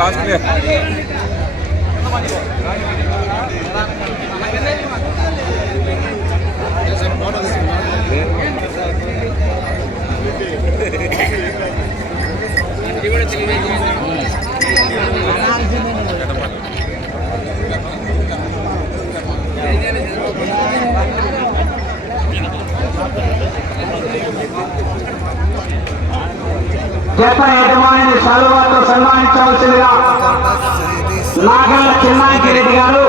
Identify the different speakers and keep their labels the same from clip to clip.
Speaker 1: Last में Thank you.
Speaker 2: జత యజమానిని సలువాతో సన్మానించవలసిందిగా నాగల్ల చిన్నాకి రెడ్డి గారు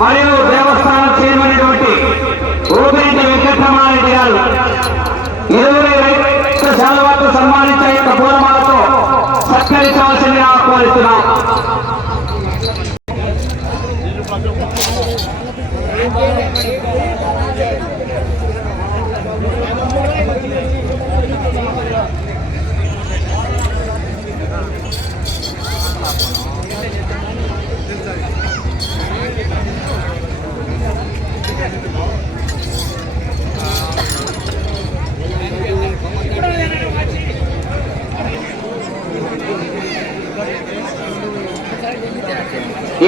Speaker 2: మరియు దేవస్థానం చైర్మన్ అయినటువంటి ఊపిరెడ్డి వెంకటరమారెడ్డి గారు. ఇరువురి రైతు సెలవుతో సన్మానించే యొక్క పూలమాలతో సత్కరించవలసిందిగా ఆహ్వానిస్తున్నాం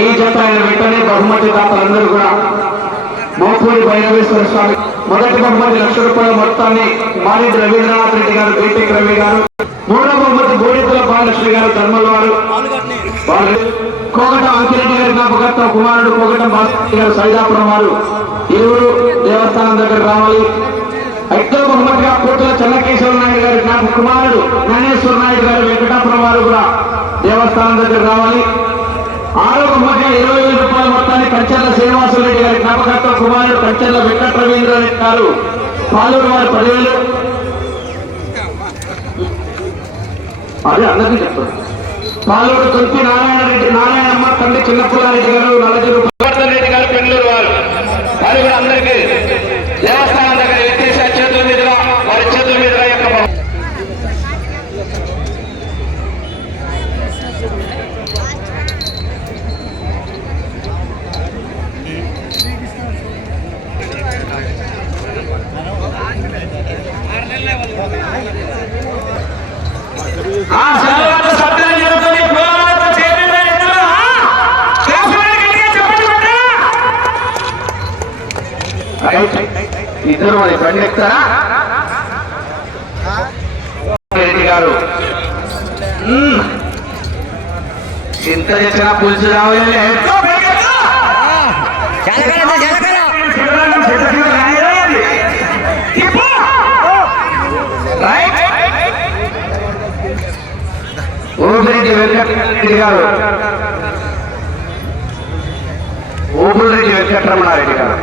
Speaker 2: ఈ జత అయిన వెంటనే బహుమతి దాతలందరూ కూడా మోపూడి భైరవేశ్వర స్వామి. మొదటి బహుమతి లక్ష రూపాయల మొత్తాన్ని మారెడ్డి రవీంద్రనాథ్ రెడ్డి గారు బీటెక్ రవి గారు మూడో బహుమతి బోడితుల బాలకృష్ణ గారు ధర్మల వారు కోగట అంకిరెడ్డి గారి జ్ఞాపకత్వ కుమారుడు కోగట భాస్కర్ గారు సైదాపురం వారు ఇరువురు దేవస్థానం దగ్గర రావాలి. ఐదో బహుమతిగా కోట్ల చెన్నకేశ్వర నాయుడు గారి జ్ఞాపక కుమారుడు జ్ఞానేశ్వర నాయుడు గారు వెంకటాపురం వారు కూడా దేవస్థానం దగ్గర రావాలి. ఆరోగ్య బహుమతిగా ఇరవై వేల రూపాయల మొత్తాన్ని కంచెర్ల శ్రీనివాసరెడ్డి గారి జ్ఞాపకత్వ కుమారుడు కంచెర్ల వెంకట రవీంద్ర గారు పాలూరు వారి పదివేలు. అదే అందరికీ చెప్తారు పాలూరు తొంతి నారాయణ రెడ్డి నారాయణమ్మ తండ్రి చిన్నపుల్లారెడ్డి గారు నలజూరు. గోవర్ధన్ రెడ్డి గారు పెళ్ళూరు వారు. వారు కూడా అందరికీ ఇద్దరు మరి బండి ఎక్కుతారా రెడ్డి గారు చింత చేసిన పులుసు రావాలి ఊపిరెడ్డి వెంకటరెడ్డి గారు ఊపిరెడ్డి వెంకటరమణారెడ్డి గారు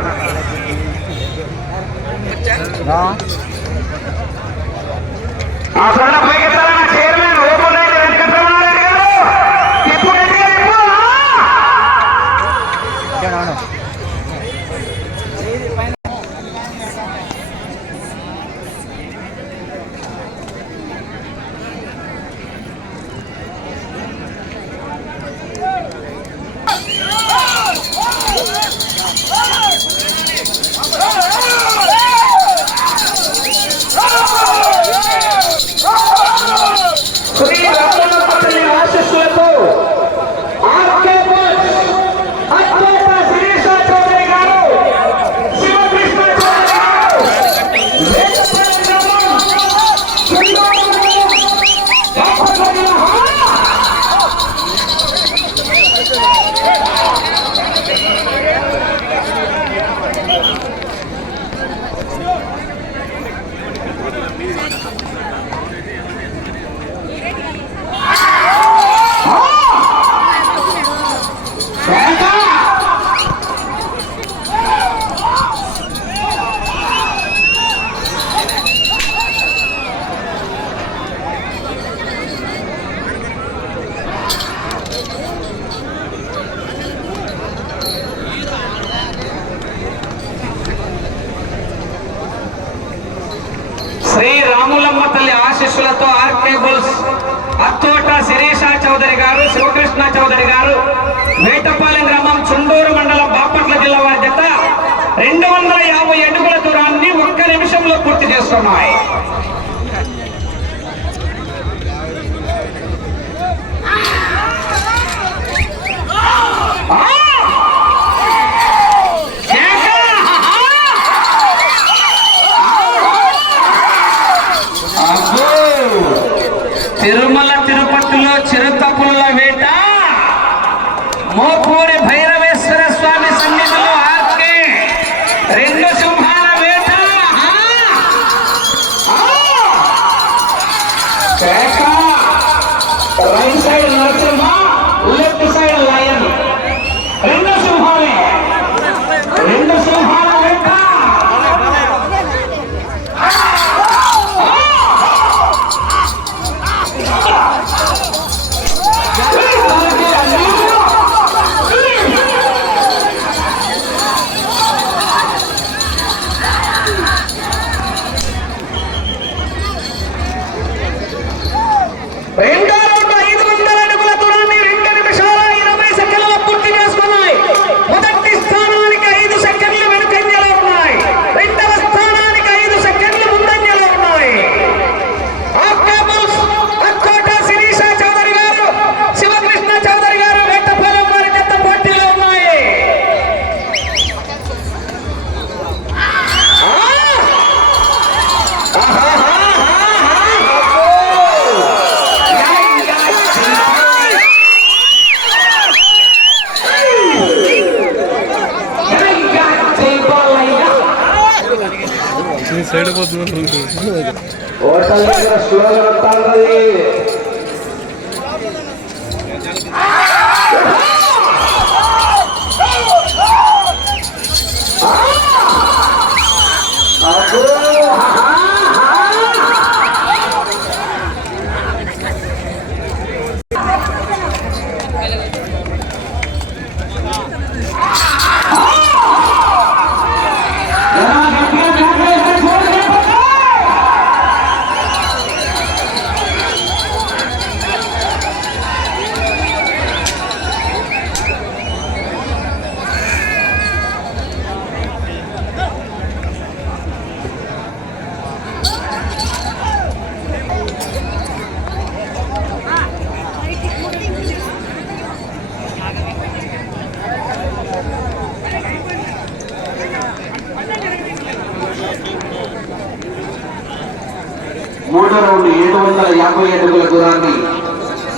Speaker 2: రెండు వందల యాభై అడుగుల దూరాన్ని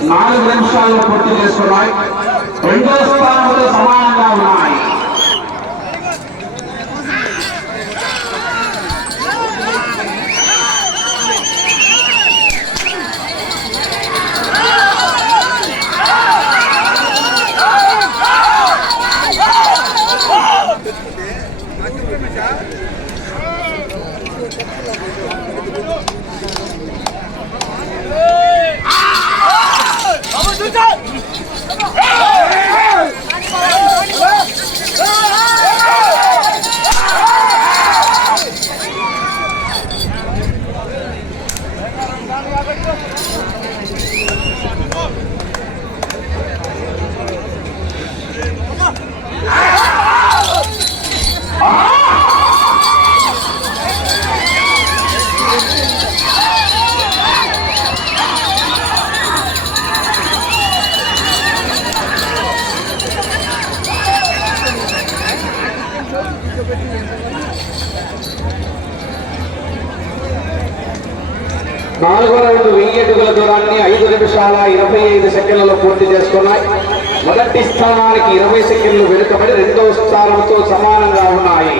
Speaker 2: నాలుగు నిమిషాల్లో పూర్తి చేస్తున్నాయి రెండో స్థానంలో సమానంగా నాలుగో రౌండ్ వెయ్యి అడుగుల దూరాన్ని ఐదు నిమిషాల ఇరవై ఐదు సెకండ్లలో పూర్తి చేసుకున్నాయి. మొదటి స్థానానికి ఇరవై సెకండ్లు వెనుకబడి రెండవ స్థానంతో సమానంగా ఉన్నాయి.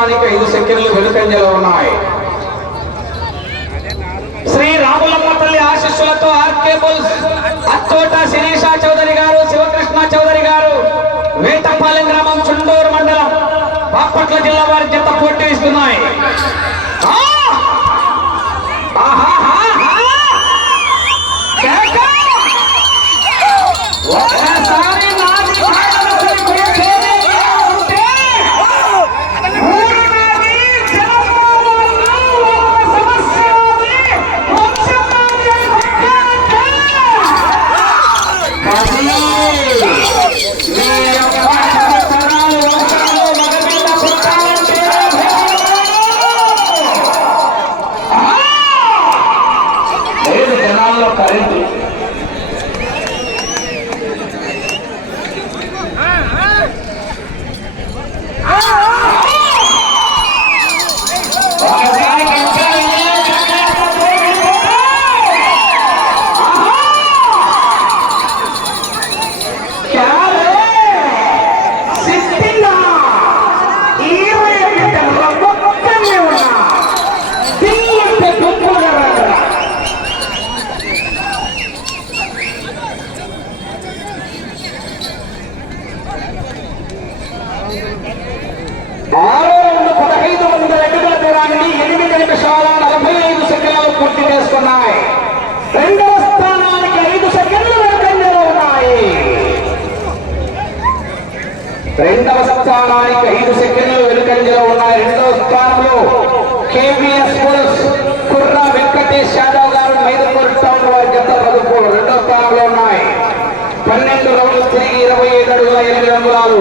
Speaker 2: స్థానానికి ఐదు సెకండ్లు వెనుకంజలో ఉన్నాయి. శ్రీ రాములమ్మ తల్లి ఆశీస్సులతో ఆర్కే బుల్స్ అత్తోట శిరీష చౌదరి గారు శివకృష్ణ చౌదరి గారు వేటపాలెం గ్రామం చుండూరు మండలం బాపట్ల జిల్లా వారి జత పోటీ ఇస్తున్నాయి. ఐదు ఎనిమిది అంగుళాలు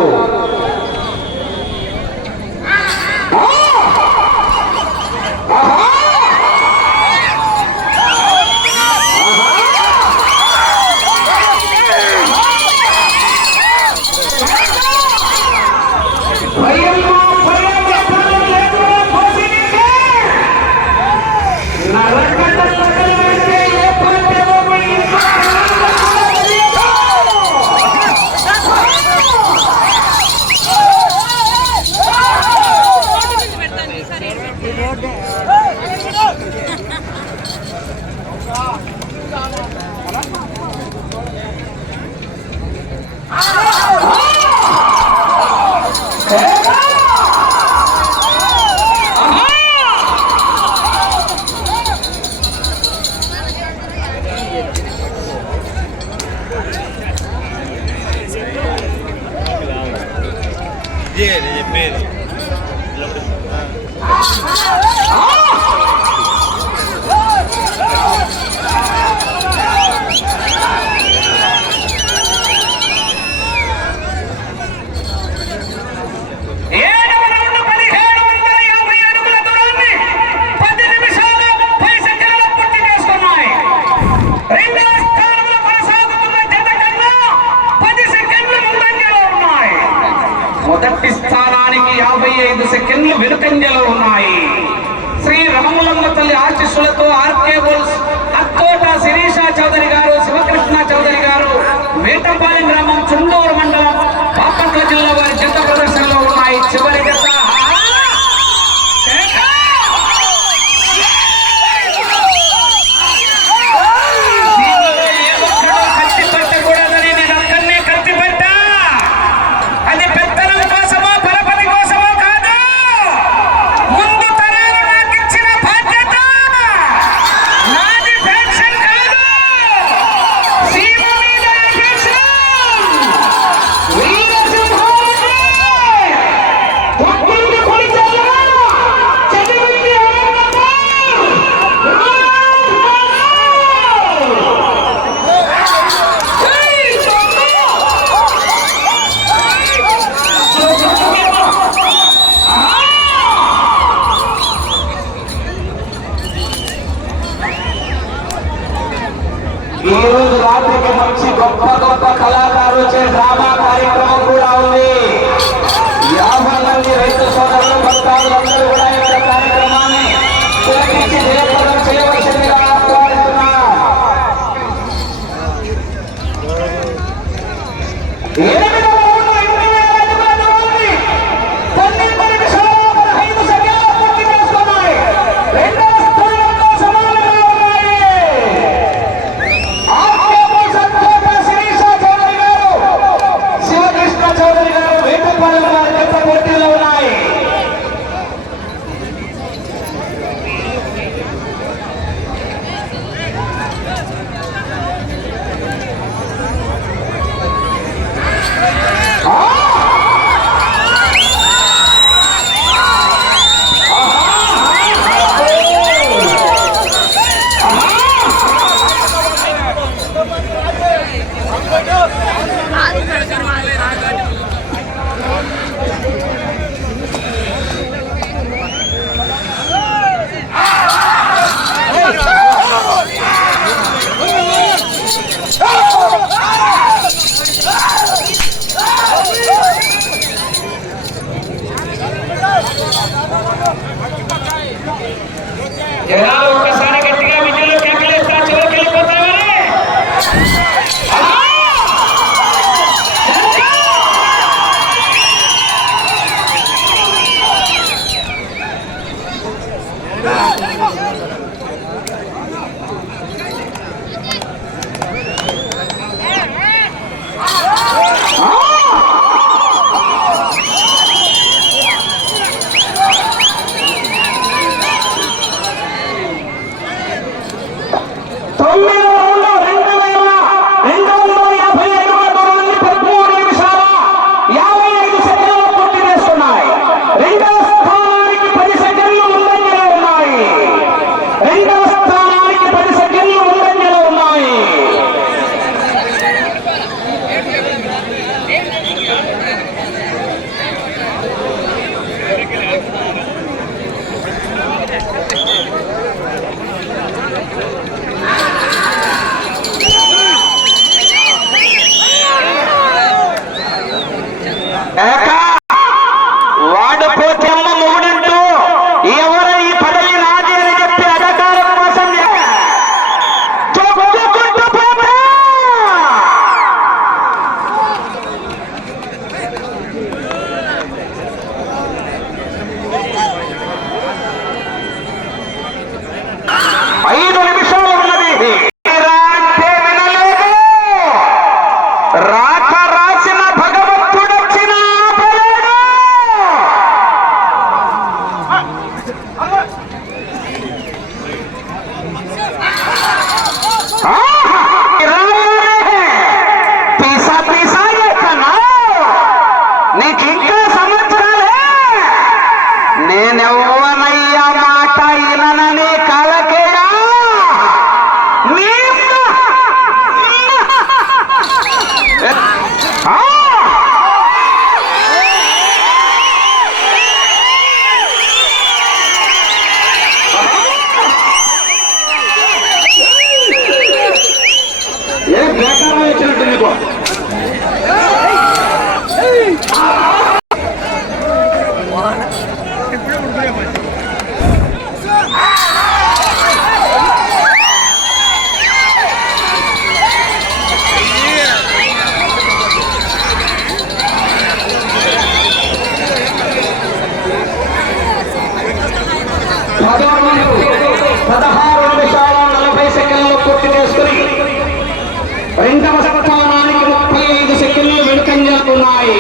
Speaker 2: రెండవ స్థానానికి ముప్పై ఐదు సెకండ్లు వెనుకంజ ఉన్నాయి.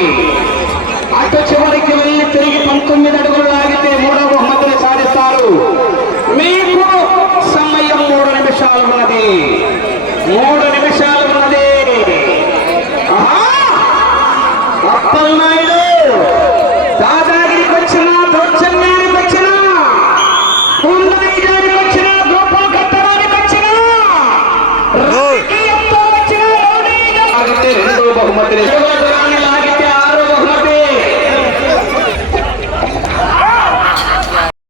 Speaker 2: అటు చివరికి వెళ్ళి తిరిగి పంతొమ్మిది అడుగులు లాగితే మూడవ బహుమతిని సాధిస్తారు. మీకు సమయం మూడు నిమిషాలు ఉన్నది. మూడు